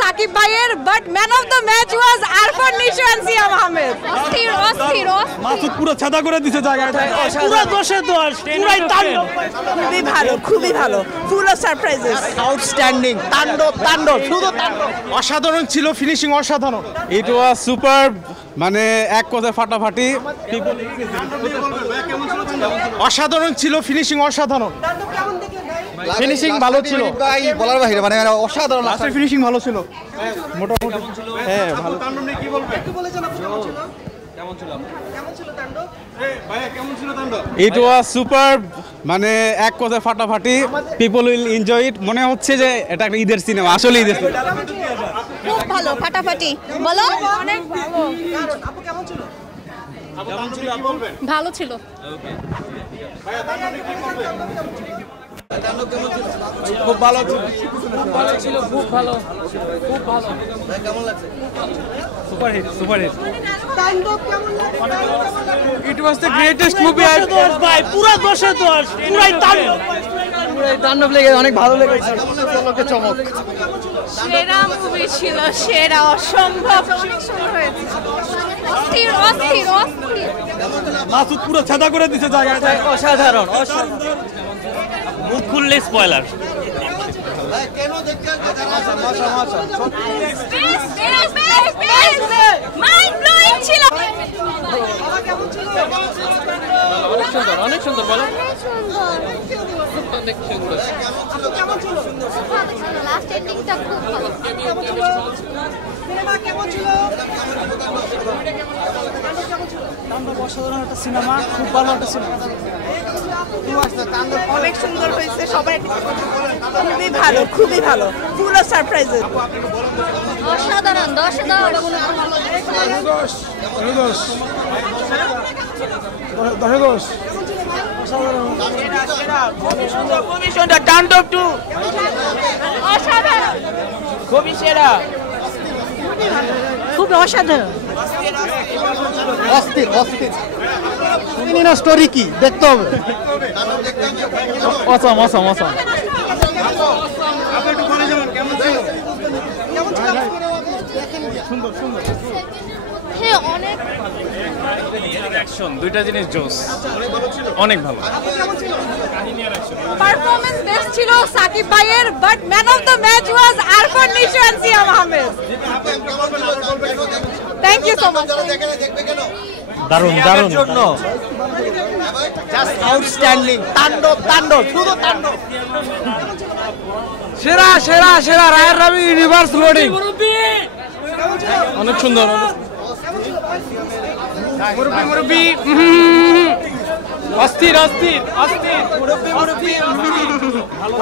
সাকিব ভাইয়ের, but man of the match was Arfan Nisho and Siam Ahmed. অস্থির অস্থির মাসুদ পুরো ছাদা করে দিয়েছে জায়গাটা, পুরো 10 10 পুরাই তাণ্ডব। খুবই ভালো, খুবই ভালো, ফুল অফ সারপ্রাইজেস, আউটস্ট্যান্ডিং, তাণ্ডব তাণ্ডব, শুধু তাণ্ডব। অসাধারণ ছিল, ফিনিশিং অসাধারণ। ইট ওয়াজ সুপার, মানে এক কথায় ফাটাফাটি। অসাধারণ ছিল, ফিনিশিং অসাধারণ। ফিনিশিং ভালো ছিল, বলার বাইরে, মানে অসাধারণ। লাস্টের ফিনিশিং ভালো ছিল মোটামুটি। হ্যাঁ ভালো। ইট ওয়াজ সুপার, মানে এক কথায় ফাটাফাটি। People will enjoy it. মনে হচ্ছে যে এটা একটা ঈদের সিনেমা, আসলে ঈদের সিনেমা। খুব ভালো, ফাটাফাটি। বলো অনেক ভালো। ভালো ছিল। খুব ভালো ছিল, খুব ভালো, খুব ভালো। কেমন লাগছে? Super hit, super hit. It was the greatest movie. ভাই পুরো 10 10 পুরাই তাণ্ডব। পুরাই তাণ্ডব লেগে অনেক ভালো লেগেছে। চমক। সেরা মুভি ছিল, সেরা, অসম্ভব সুন্দর হয়েছে। অস্থির অস্থির অস্থির। মাসুদ পুরো ছাদা করে দিয়েছে জায়গাটা, অসাধারণ। মুখ খুললে স্পয়লার। মাইন্ড ব্লোয়িং ছিল। অনেক সুন্দর, অনেক সুন্দর। বলো লাস্ট এন্ডিংটা খুব ভালো। অসাধারণ একটা সিনেমা, খুব ভালো একটা সিনেমা। অনেক সুন্দর হয়েছে, সবাই খুবই ভালো, খুবই ভালো, ফুল অফ সারপ্রাইজেস। অসাধারণ, 10 10। খুবই সুন্দর, তাণ্ডব 2 অসাধারণ, খুবই সেরা, খুব অসাধারণ। অস্থির অস্থির। চিনি না স্টোরি কি, দেখতে হবে। অসম অসম অসম। হ্যাঁ অনেক অ্যাকশন, দুইটা জিনিস জোস, অনেক ভালো। পারফরম্যান্স বেস্ট ছিল সাকিব ভাইয়ের, but man of the match was Arfan Nisho and Siam Ahmed. Thank you so much. দারুণ দারুণ জন্য জাস্ট আউটস্ট্যান্ডিং, তাণ্ডব তাণ্ডব, শুধু তাণ্ডব। সেরা সেরা সেরা। রায়ের রবি রিভার্স লোডিং অনেক সুন্দর। মুরব্বি অস্থির অস্থির অস্থির।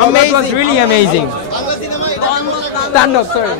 Amazing, really amazing. তাণ্ডব, সরি।